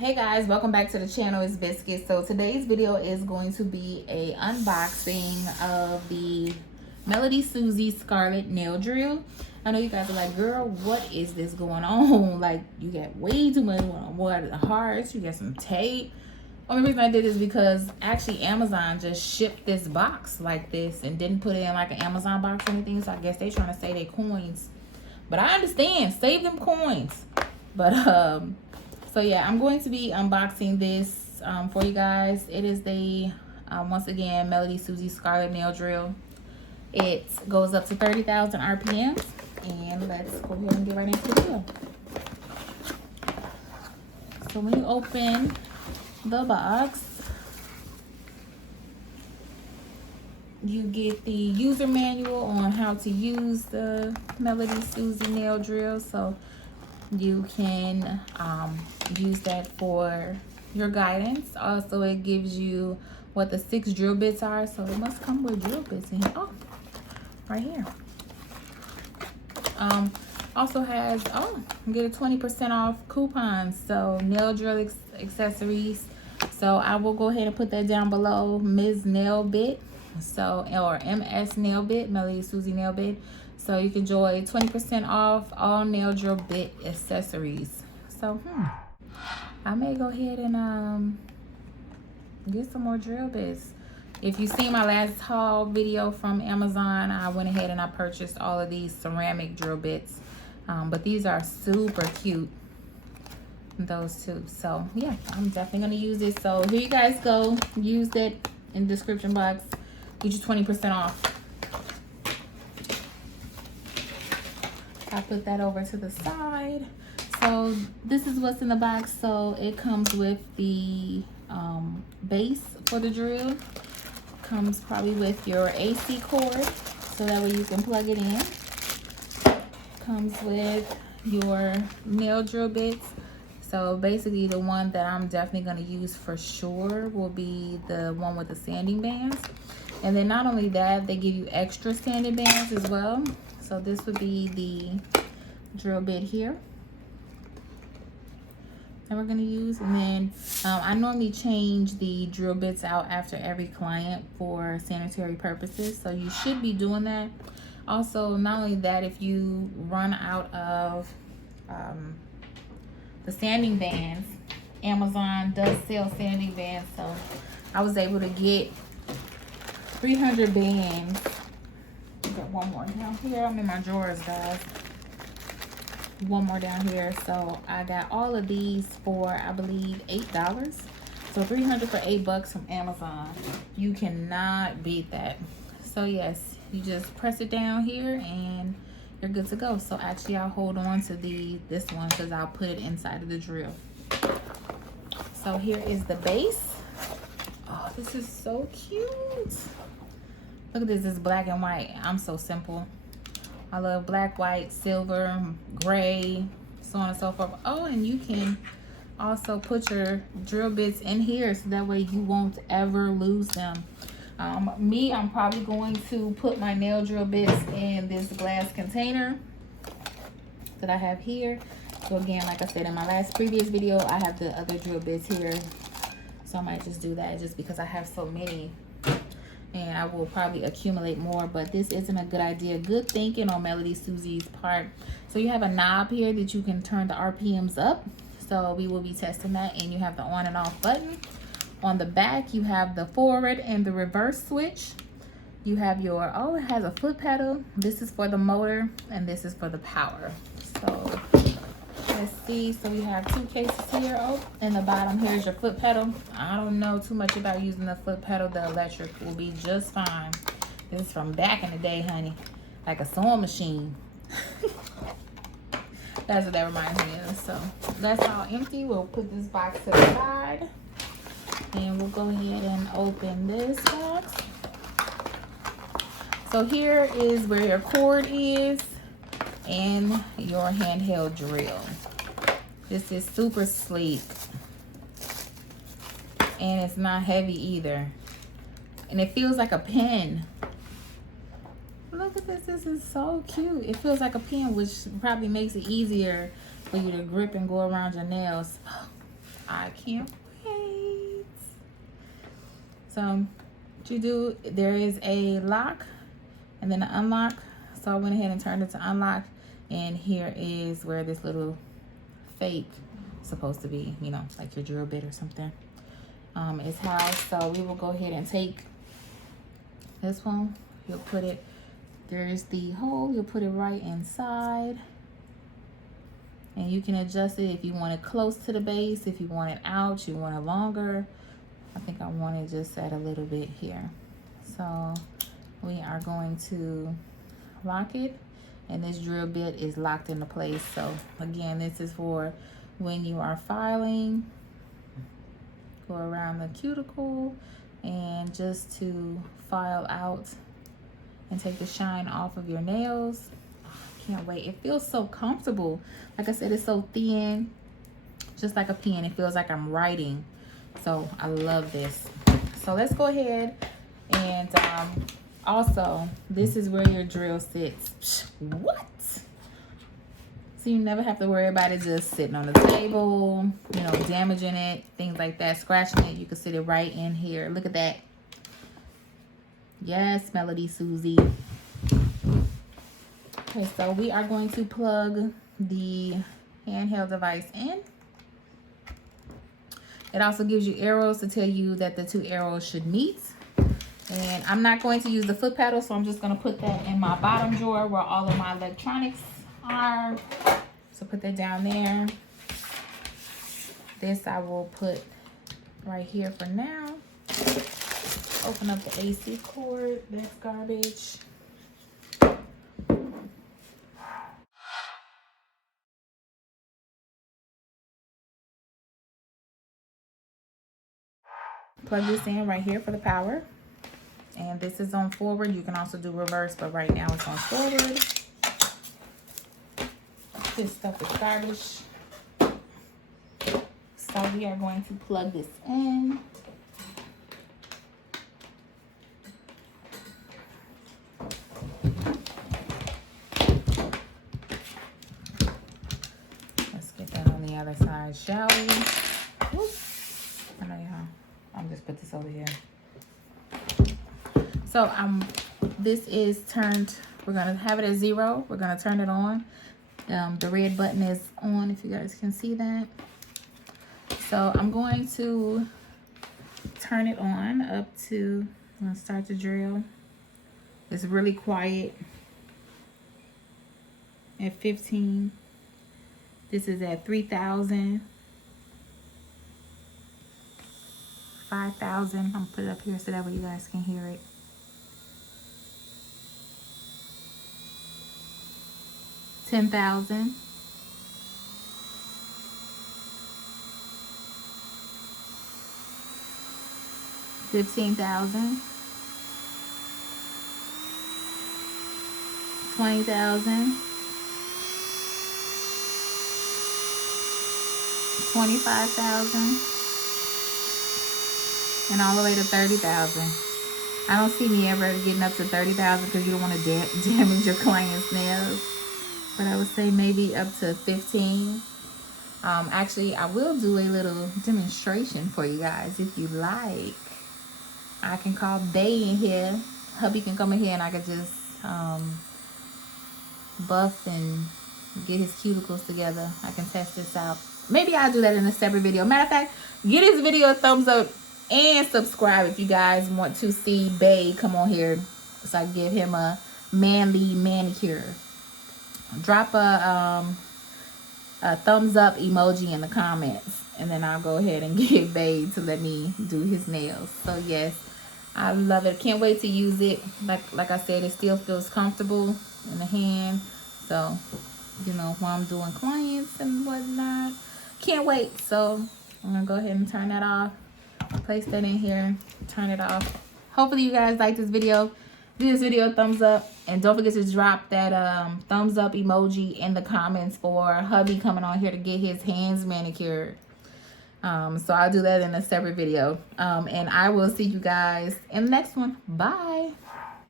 Hey guys, welcome back to the channel. It's Biscuit. So today's video is going to be a unboxing of the Melody Susie Scarlet nail drill. I know you guys are like, girl, what is this going on? Like, you got way too much on what hearts, you got some tape. Only reason I did is because actually Amazon just shipped this box like this and didn't put it in like an Amazon box or anything. So I guess they trying to save their coins. But I understand, save them coins. But so yeah, I'm going to be unboxing this for you guys. It is the once again Melody Susie Scarlet nail drill. It goes up to 30,000 RPMs, and let's go ahead and get right into the video. So when you open the box, you get the user manual on how to use the Melody Susie nail drill, so you can use that for your guidance. Also, it gives you what the 6 drill bits are, so it must come with drill bits in here. Oh, right here. Also has, get a 20% off coupons, so nail drill accessories. So I will go ahead and put that down below. Ms. Nail Bit, so, or MS Nail Bit, Melody Susie Nail Bit. So you can enjoy 20% off all nail drill bit accessories. So I may go ahead and get some more drill bits. If you see my last haul video from Amazon, I went ahead and I purchased all of these ceramic drill bits. But these are super cute, those two. So yeah, I'm definitely gonna use this. So here you guys go. Use that in the description box. Get you 20% off. I put that over to the side. So this is what's in the box. So it comes with the base for the drill. Comes probably with your AC cord, so that way you can plug it in. Comes with your nail drill bits. So basically the one that I'm definitely going to use for sure will be the one with the sanding bands. And then not only that, they give you extra sanding bands as well. So this would be the drill bit here that we're gonna use. And then I normally change the drill bits out after every client for sanitary purposes. So you should be doing that. Also, not only that, if you run out of the sanding bands, Amazon does sell sanding bands. So I was able to get 300 bands. Got one more down here. I'm in my drawers, guys. One more down here. So I got all of these for, I believe, $8. So 300 for $8 from Amazon. You cannot beat that. So yes, you just press it down here and you're good to go. So actually I'll hold on to this one because I'll put it inside of the drill. So here is the base. Oh, this is so cute. Look at this, it's black and white. I'm so simple. I love black, white, silver, gray, so on and so forth. Oh, and you can also put your drill bits in here so that way you won't ever lose them. I'm probably going to put my nail drill bits in this glass container that I have here. So again, like I said in my previous video, I have the other drill bits here. So I might just do that just because I have so many. And I will probably accumulate more, but this isn't a good idea. Good thinking on Melody Susie's part. So you have a knob here that you can turn the RPMs up. So we will be testing that. And you have the on and off button. On the back, you have the forward and the reverse switch. You have your, it has a foot pedal. This is for the motor and this is for the power. So let's see. So we have 2 cases here. Oh, in the bottom here is your foot pedal. I don't know too much about using the foot pedal. The electric will be just fine. This is from back in the day, honey. Like a sewing machine. That's what that reminds me of. So that's all empty. We'll put this box to the side. And we'll go ahead and open this box. So here is where your cord is and your handheld drill. This is super sleek. And it's not heavy either. And it feels like a pen. Look at this. This is so cute. It feels like a pen, which probably makes it easier for you to grip and go around your nails. I can't wait. So what you do, there is a lock and then an unlock. So I went ahead and turned it to unlock, and here is where this little fake is supposed to be, you know, like your drill bit or something, is housed. So we will go ahead and take this one. You'll put it, there's the hole, you'll put it right inside, and you can adjust it if you want it close to the base, if you want it out, you want it longer. I think I want it just at a little bit here. So we are going to lock it, and this drill bit is locked into place. So again, this is for when you are filing, go around the cuticle and just to file out and take the shine off of your nails. I can't wait. It feels so comfortable. Like I said, it's so thin, just like a pen. It feels like I'm writing. So I love this. So let's go ahead and also, this is where your drill sits. What? So you never have to worry about it just sitting on the table, you know, damaging it, things like that, scratching it. You can sit it right in here. Look at that. Yes, Melody Susie. Okay, so we are going to plug the handheld device in. It also gives you arrows to tell you that the two arrows should meet. And I'm not going to use the foot pedal, so I'm just going to put that in my bottom drawer where all of my electronics are. So put that down there. This I will put right here for now. Open up the AC cord. That's garbage. Plug this in right here for the power. And this is on forward. You can also do reverse, but right now it's on forward. This stuff is garbage. So we are going to plug this in. Let's get that on the other side, shall we? Oops. I know y'all. I'll just put this over here. So this is turned, we're gonna have it at 0. We're gonna turn it on. The red button is on, if you guys can see that. So I'm going to turn it on up to, I'm gonna start the drill. It's really quiet at 15. This is at 3,000. 5,000. I'm gonna put it up here so that way you guys can hear it. 10,000. 15,000. 20,000. 25,000. And all the way to 30,000. I don't see me ever getting up to 30,000 because you don't want to damage your client's nails. But I would say maybe up to 15. Actually, I will do a little demonstration for you guys if you like. I can call Bay in here. Hubby can come in here and I can just buff and get his cuticles together. I can test this out. Maybe I'll do that in a separate video. Matter of fact, give this video a thumbs up and subscribe if you guys want to see Bay come on here so I can give him a manly manicure. Drop a thumbs up emoji in the comments, and then I'll go ahead and get Bay to let me do his nails. So yes, I love it. Can't wait to use it. Like I said, it still feels comfortable in the hand. So, you know, while I'm doing clients and whatnot, can't wait. So I'm gonna go ahead and turn that off. Place that in here, turn it off. Hopefully you guys like this video. Give this video a thumbs up, and don't forget to drop that thumbs up emoji in the comments for hubby coming on here to get his hands manicured. So I'll do that in a separate video, and I will see you guys in the next one. Bye.